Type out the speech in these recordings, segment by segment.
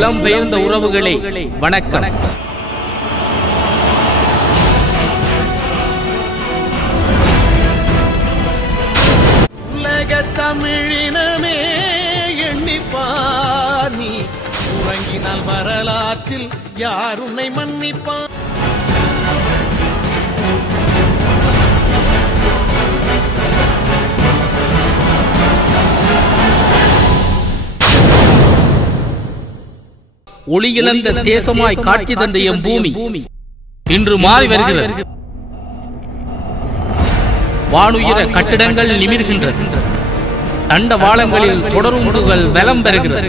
புலம்பெயர்ந்த உறவுகளே வணக்கம். உலக தமிழினமே எண்ணிப்பார், நீ உறங்கினால் வரலாற்றில் யார் உன்னை மன்னிப்பார்? ஒளி இழந்த தேசமாய் காட்சி தந்த எம் பூமி இன்று மாறி வருகிறது. வானுயர கட்டிடங்கள் நிமிர்கின்றது. தண்டவாளங்களில் தொடருந்துகள் வலம் பெறுகிறது.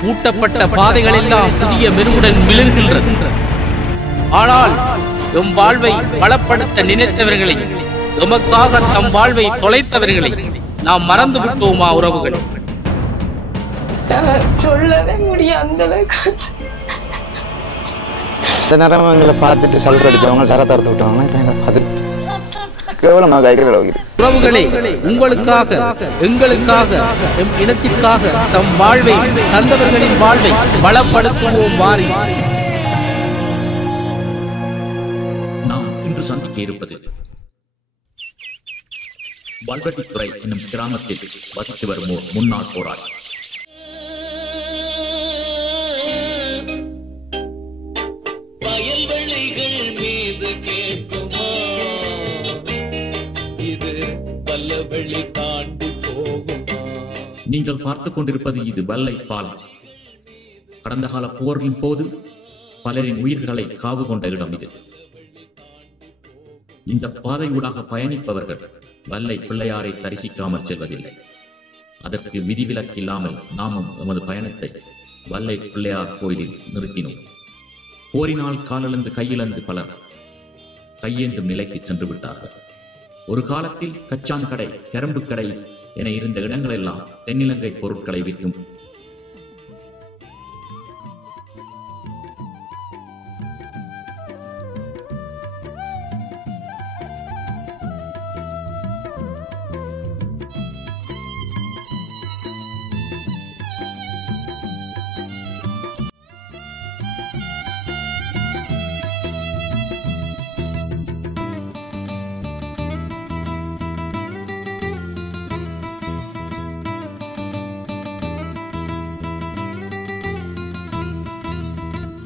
பூட்டப்பட்ட பாதைகள் எல்லாம் புதிய மெருகுடன் மிளர்கின்றது. ஆனால் எம் வாழ்வை பலப்படுத்த நினைத்தவர்களை, எமக்காக தம் வாழ்வை தொலைத்தவர்களை நாம் மறந்து விட்டோமா உறவுகள்? சொல்லவே முடியும் அந்த அளவுக்கு. இந்த நேரம் எங்களை பார்த்துட்டு சல்ற அடிச்சவங்க சர தரத்து விட்டவங்க இப்போ பார்த்து கேவலமாக கைகள் உறவுகளே, உங்களுக்காக, எங்களுக்காக, எம் இனத்திற்காக தம் வாழ்வை தந்தவர்களின் வாழ்வை பலப்படுத்துவோம் வாரி. நாம் இன்று சந்திக்க இருப்பது வல்வெட்டித்துறை என்னும் கிராமத்தில் வசித்து வரும் ஓர் முன்னாள் போராளி. நீங்கள் பார்த்துக் கொண்டிருப்பது இது வெள்ளை பாலம். கடந்த கால போரின் போது பலரின் உயிர்களை காவு கொண்ட இடம் இது. இந்த பாதையூடாக பயணிப்பவர்கள் வெள்ளை பிள்ளையாரை தரிசிக்காமல் செல்வதில்லை. அதற்கு விதிவிலக்கில்லாமல் நாமும் எமது பயணத்தை வெள்ளை பிள்ளையார் கோயிலில் நிறுத்தினோம். போரினால் காலிழந்து கையிழந்து பலர் கையேந்தும் நிலைக்கு சென்று விட்டார்கள். ஒரு காலத்தில் கச்சான் கடை, கரும்பு கடை என இருந்த இடங்களெல்லாம் தென்னிலங்கை பொருட்களை விற்கும்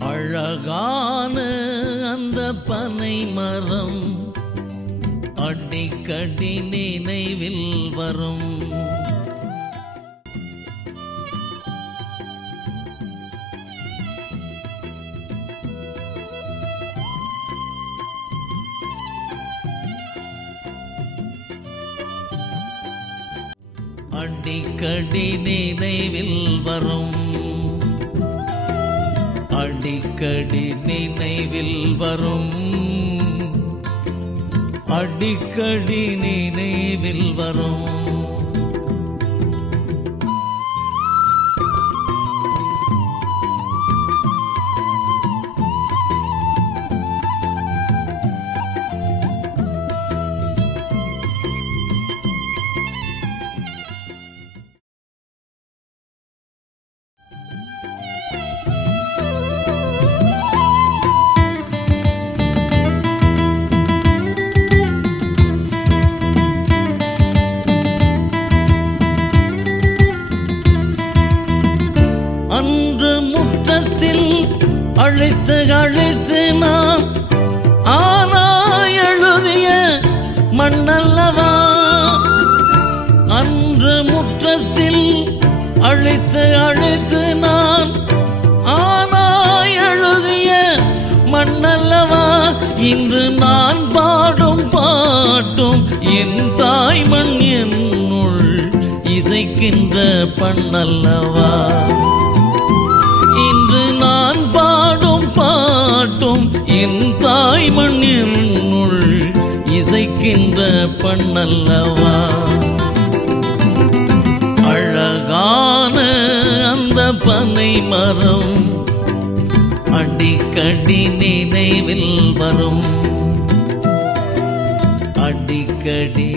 அழகான அந்த பனை மரம் அடிக்கடி நினைவில் வரும். அடிக்கடி நினைவில் வரும். அடிக்கடி நினைவில் வரும். அடிக்கடி நினைவில் வரும். அழைத்து அழைத்து நாம் ஆனா எழுதிய மண்ணல்லவா. அன்று முற்றத்தில் அழைத்து அழைத்து நான் ஆனா எழுதிய மண்ணல்லவா. இன்று நான் பாடும் பாட்டும் என் தாய் மண் என்னுள் இசைக்கின்ற பண்ணல்லவா. இன்று நான் பாடும் பாட்டும் என் தாய் மண்ணினுள் இசைக்கின்ற பண்ணல்லவா. அழகான அந்த பனை மரம் அடிக்கடி நினைவில் வரும். அடிக்கடி